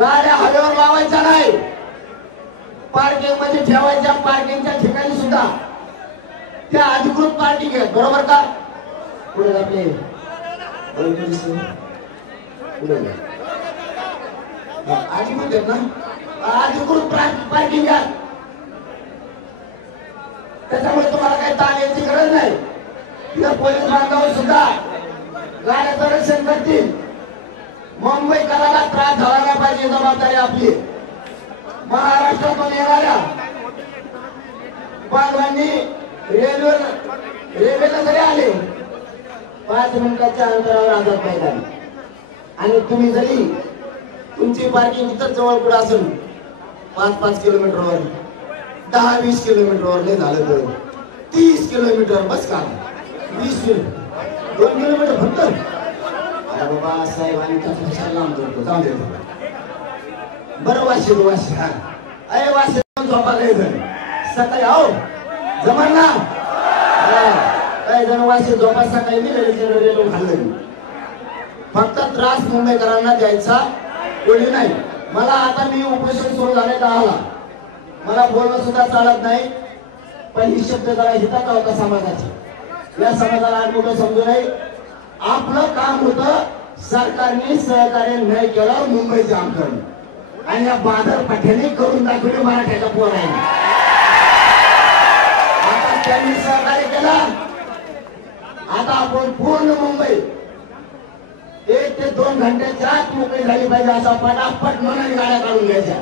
गाड्या हवेवर लावायच्या नाही, पार्किंग मध्ये ठेवायच्या. पार्किंगच्या ठिकाणी सुद्धा त्या अधिकृत पार्किंग आहे, बरोबर का? पुढे आपले अधिकृत आहेत ना, अधिकृत पार्किंग आहे. त्याच्यामुळे तुम्हाला काही ताण यायची गरज नाही. तिथं पोलीस बांधव सुद्धा गाड्याचं रक्षण करतील. मुंबईकराला त्रास झाला नाही पाहिजे, जबाबदारी आपली. महाराष्ट्रातून येणाऱ्या बांधवांनी रेल्वेला जरी आले 5 मिनिटाच्या अंतरावर आझाद मैदान, आणि तुम्ही जरी तुमची पार्किंग इथं जवळ पुढे असेल 5-5 किलोमीटरवर, 10-20 किलोमीटरवर नाही झालं तर 30 किलोमीटर बस का 20 किलोमीटर 2 किलोमीटर फक्त. अरे बाबा साहेबांनी कसं लांब करतो, जाऊ दे बरं. वाशी हा अरे वाशी झोपायला येतं सकाळी, आहो जमान ना काही जण वाशी झोपा सकाळी रेल्वे खाल्लं. फक्त त्रास मुंबईकरांना द्यायचा कोणी नाही. मला आता मी उपोषण सुरू झाले का आला, मला बोलणं सुद्धा चालत नाही, पण ही शब्द जरा हितात होता समाजाची. या समाजाला आडमुठं समजू नये. आपलं काम होतं सरकारने सहकार्य नाही केलं मुंबई जाम करणं, आणि या बादल पाठ्याने करून दाखवले मराठ्याच्या पोरांनी. आता त्यांनी सहकार्य केलं. आता आपण पूर्ण मुंबई 1 ते 2 घंट्याच्या आत मोकळी झाली पाहिजे, असा पटापट मनाने गाड्या काढून घ्यायच्या.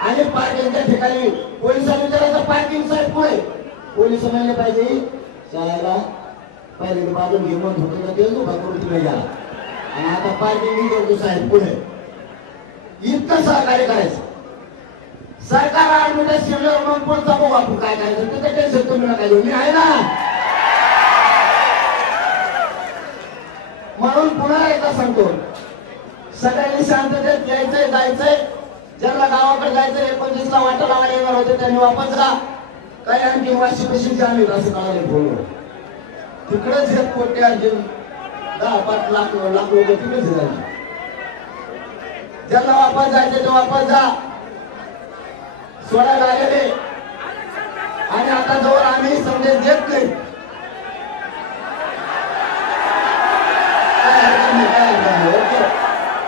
आणि पार्किंगच्या ठिकाणी पोलिसांनी विचारायचं पार्किंग साहेब पुढे, पोलिस म्हणले पाहिजे शाळेला पहिले बाजून घेऊन होतो तेल तू भरपूर तिकडे गेला, आणि आता पार्किंग करतो साहेब पुढे. इतकं सहकार्य करायचं. सरकार आडमुठ्या शिरल्यावर मग पुढचा बघू आपण काय करायचं, त्याचं टेन्शन तुम्ही नका घेऊ, मी आहे ना. म्हणून पुन्हा एकदा सांगतो, सगळ्यांनी शांततेत यायचंय जायचंय. ज्यांना गावाकडे जायचं 29 ला वाटा लावायला येणार होते त्यांनी वापस जा. काही आणखी वाशी पैशाची आम्ही असं कळाले बोललो तिकडेच एक कोटी आणखी 10-5 लाख लोक तिकडेच झाले. ज्यांना वापस जायचे ते वापस जा, सोडायला आलेले. आणि आता जवळ आम्ही संदेश देत नाही,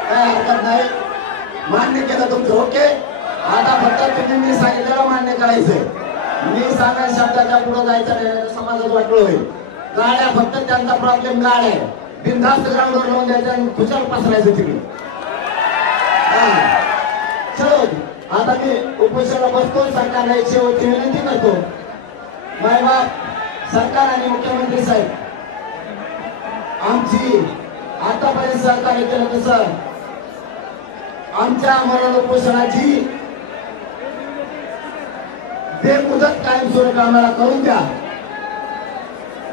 काय हरकत नाही, मान्य केलं तुमचं ओके. आता फक्त तुम्ही मी सांगितलेलं मान्य करायचंय. मी सांगा शब्दाच्या पुढे जायचं नाही, समाजात वाटलं होईल. गाड्या फक्त त्यांचा प्रॉब्लेम गाड्या आहे, बिनधास्त ग्राउंडवर लावून द्यायचं आणि खुशाल पसरायचं तिकडे. चलो आता मी उपोषणाला बसतो. सरकारला एक शेवटची विनंती करतो, मायबाप सरकार आणि मुख्यमंत्री साहेब आमची आतापर्यंत सहकार्य केलं तसं आमच्या मरण उपोषणाची बेमुदत कायमस्वरूपी आम्हाला करून द्या.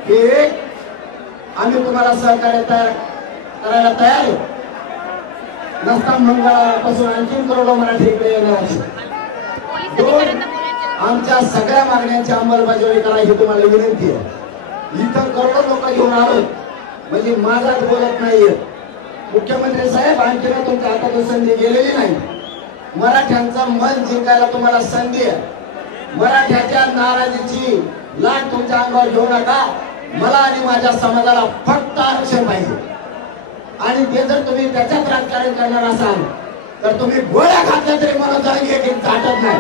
एक आम्ही तुम्हाला सहकार्य करायला तयार नसता मंगळवारपासून आणखी करोडो मराठी इकडे येणार. 2 आमच्या सगळ्या मागण्यांची अंमलबजावणी करा ही तुम्हाला विनंती आहे. इथं करोडो लोक घेऊन आलो म्हणजे माझाच बोलत नाहीये. मुख्यमंत्री साहेब आणखीन तुमच्या हातातून संधी गेलेली नाही. मराठ्यांचं मन जिंकायला तुम्हाला संधी आहे. मराठ्याच्या नाराजीची लाट तुमच्या अंगावर घेऊ नका. मला आणि माझ्या समाजाला फक्त आरक्षण पाहिजे, आणि ते जर तुम्ही त्याच्यात राजकारण करणार असाल तर तुम्ही गोळ्या घातल्या तरी मला जागी एक चाटत नाही.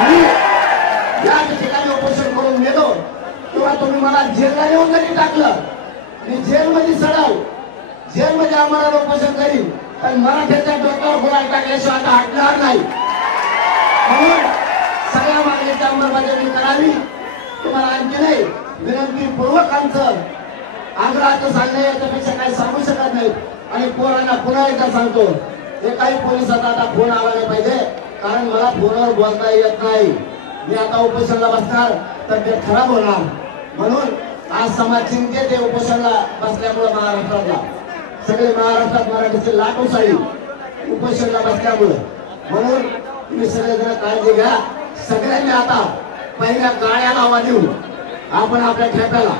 मी या ठिकाणी उपोषण करून गेलो किंवा तुम्ही मला जेलला येऊन जरी टाकलं, मी जेलमध्ये सडाल, जेलमध्ये आम्हाला उपोषण करीन, पण मराठ्याच्या डोक्यावर गोळा टाकल्याशिवाय आता हटणार नाही. म्हणून सगळ्या मागणीची अंमलबजावणी करावी. तुम्हाला आणखी नाही विनंतीपूर्वक आमचं आग्रहाचं सांगणं, याच्यापेक्षा काही सांगू शकत नाही. आणि पोरांना पुन्हा एकदा सांगतो, एकाही पोलिसाचा आता फोन आला नाही पाहिजे, कारण मला फोनवर बोलता येत नाही. मी आता उपोषणाला बसणार तर ते खराब होणार. म्हणून आज समाज चिंतेत आहे उपोषणाला बसल्यामुळे. महाराष्ट्रातला सगळे महाराष्ट्रात मराठीचे लाखो साळी उपोषणाला बसल्यामुळे. म्हणून तुम्ही सगळेजण काळजी घ्या. सगळ्यांनी आता पहिल्या गाड्या लावा देऊ आपण आपल्या ठेप्याला.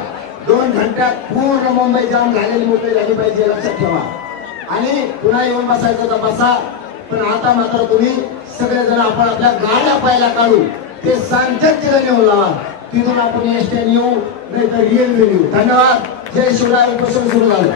2 घंट्यात पूर्ण मुंबई जाम झालेली मोकळी झाली पाहिजे, लक्षात ठेवा. आणि पुन्हा येऊन बसायचं तर बसा. पण आता मात्र तुम्ही सगळेजण आपण आपल्या गाड्या पायला काढून ते सांगतात ठिकाणी येऊन लावा. तिथून आपण एसट्याने येऊ, नाही तर रेल्वेने येऊ. धन्यवाद. जय शिवराय. उपोषण सुरू झालं.